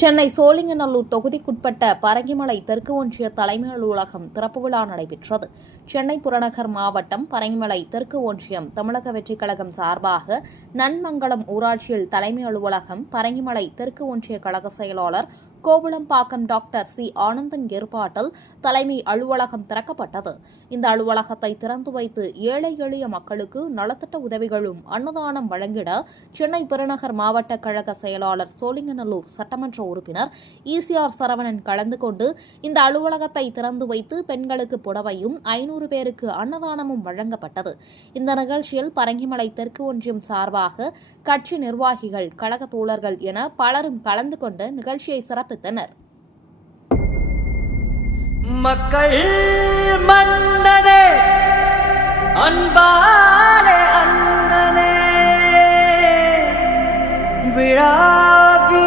சென்னை சோழிங்கநல்லூர் தொகுதிக்குட்பட்ட பரங்கிமலை தெற்கு ஒன்றிய தலைமை அலுவலகம் திறப்பு விழா நடைபெற்றது. சென்னை புறநகர் மாவட்டம் பரங்கிமலை தெற்கு ஒன்றியம் தமிழக வெற்றிக் கழகம் சார்பாக நன்மங்கலம் ஊராட்சியில் தலைமை அலுவலகம், பரங்கிமலை தெற்கு ஒன்றிய கழக செயலாளர் கோவளம்பாக்கம் டாக்டர் சி. ஆனந்தன் ஏற்பாட்டில் தலைமை அலுவலகம் திறக்கப்பட்டது. இந்த அலுவலகத்தை திறந்து வைத்து ஏழை எளிய மக்களுக்கு நலத்திட்ட உதவிகளும் அன்னதானம் வழங்கிட சென்னை பெருநகர் மாவட்ட கழக செயலாளர், சோழிங்கநல்லூர் சட்டமன்ற உறுப்பினர் ஈசிஆர் சரவணன் கலந்து கொண்டு இந்த அலுவலகத்தை திறந்து வைத்து பெண்களுக்கு புடவையும் 500 பேருக்கு அன்னதானமும் வழங்கப்பட்டது. இந்த நிகழ்ச்சியில் பரங்கிமலை தெற்கு ஒன்றியம் சார்பாக கட்சி நிர்வாகிகள், கழக தோழர்கள் என பலரும் கலந்து கொண்டு நிகழ்ச்சியை சிறப்பித்தனர். மக்கள் மன்னனே, அன்பாலே அண்ணனே, விழாவி